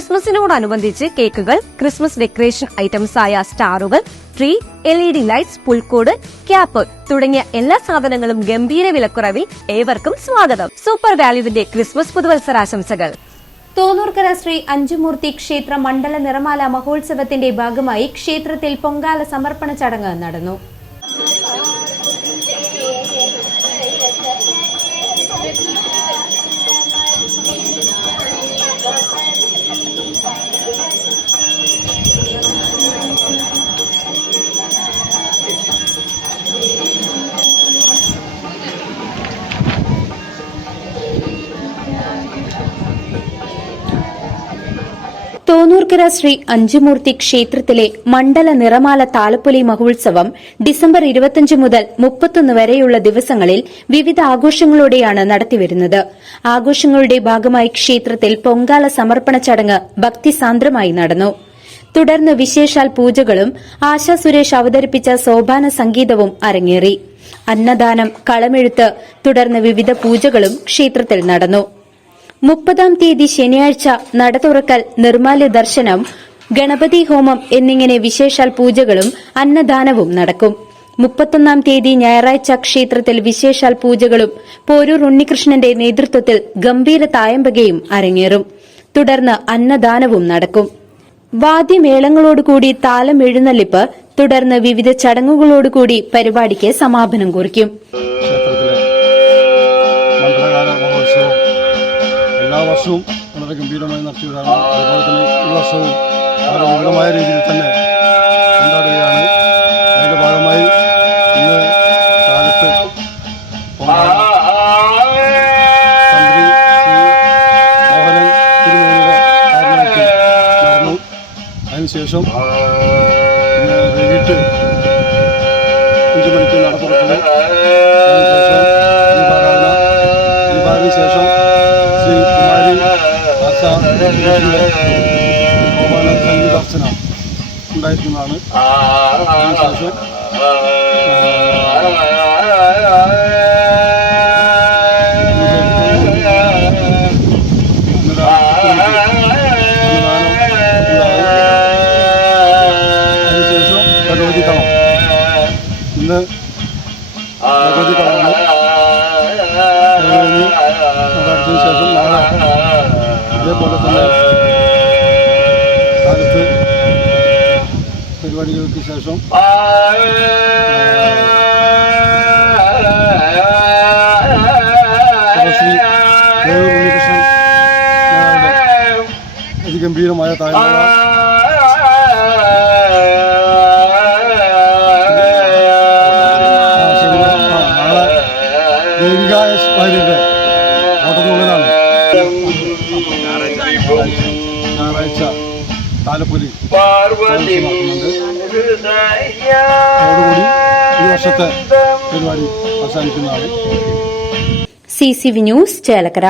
ക്രിസ്മസിനോടനുബന്ധിച്ച് കേക്കുകൾ Christmas decoration items ആയ സ്റ്റാറുകൾ tree L E D lights പുൽക്കൂട് ക്യാപ്പ് തുടങ്ങിയ എല്ലാ സാധനങ്ങളും ഗംഭീര വിലക്കുറവിൽ ഏവർക്കും സ്വാഗതം. സൂപ്പർ വാല്യുവിന്റെ ക്രിസ്മസ് പുതുവത്സരാശംസകൾ. തോന്നൂർക്കര ശ്രീ അഞ്ചുമൂർത്തി ക്ഷേത്ര മണ്ഡല നിറമാല മഹോത്സവത്തിന്റെ ഭാഗമായി ക്ഷേത്രത്തിൽ പൊങ്കാല സമർപ്പണ ചടങ്ങ് നടന്നു. തോന്നൂർക്കര ശ്രീ അഞ്ചുമൂർത്തി ക്ഷേത്രത്തിലെ മണ്ഡല നിറമാല താലപ്പൊലി മഹോത്സവം ഡിസംബർ ഇരുപത്തിയഞ്ച് മുതൽ മുപ്പത്തൊന്ന് വരെയുള്ള ദിവസങ്ങളിൽ വിവിധ ആഘോഷങ്ങളോടെയാണ് നടത്തിവരുന്നത്. ആഘോഷങ്ങളുടെ ഭാഗമായി ക്ഷേത്രത്തിൽ പൊങ്കാല സമർപ്പണ ചടങ്ങ് ഭക്തിസാന്ദ്രമായി നടന്നു. തുടർന്ന് വിശേഷാൽ പൂജകളും ആശാ സുരേഷ് അവതരിപ്പിച്ച സോപാന സംഗീതവും അരങ്ങേറി. അന്നദാനം കളമെഴുത്ത് തുടർന്ന് വിവിധ പൂജകളും ക്ഷേത്രത്തിൽ നടന്നു. മുപ്പതാം തീയതി ശനിയാഴ്ച നട തുറക്കൽ നിർമാല്യ ദർശനം ഗണപതി ഹോമം എന്നിങ്ങനെ വിശേഷാൽ പൂജകളും അന്നദാനവും നടക്കും. മുപ്പത്തൊന്നാം തീയതി ഞായറാഴ്ച ക്ഷേത്രത്തിൽ വിശേഷാൽ പൂജകളും പോരൂർ ഉണ്ണികൃഷ്ണന്റെ നേതൃത്വത്തിൽ ഗംഭീര തായമ്പകയും അരങ്ങേറും. തുടർന്ന് അന്നദാനവും നടക്കും. വാദ്യമേളങ്ങളോടുകൂടി താലം എഴുന്നള്ളിപ്പ് തുടർന്ന് വിവിധ ചടങ്ങുകളോടുകൂടി പരിപാടിക്ക് സമാപനം കുറിക്കും. വർഷവും വളരെ ഗംഭീരമായി നടത്തി വരാറുണ്ട് അതുപോലെ തന്നെ ഈ വർഷവും വളരെ വിപുലമായ രീതിയിൽ തന്നെ കൊണ്ടാടുകയാണ്. അതിന്റെ ഭാഗമായി ഇന്ന് കാലത്ത് ശ്രീ മോഹനൻ തിരുമേനിയുടെ നടന്നു. അതിനുശേഷം വൈകിട്ട് അഞ്ചു മണിക്ക് നട ഗോപാല സംഗീതാർച്ചന ഉണ്ടായിരിക്കുന്നതാണ് അതിനുശേഷം ഭഗവതി കളം ഇന്ന് ഭഗവതി കളമാണ് കഴിഞ്ഞ് ശേഷം നാളെ ഇതേപോലെ തന്നെ കാലത്ത് പരിപാടികൾക്ക് ശേഷം അതിഗംഭീരമായ താഴ്മ ദേവിക എസ് ഭാര്യയുടെ ഓട്ടത്തുള്ളിലാണ് ഞായറാഴ്ച താലപ്പൊലി അതോടുകൂടി ഈ വർഷത്തെ പരിപാടി അവസാനിക്കുന്നതാണ്. C C V News Chelakkara.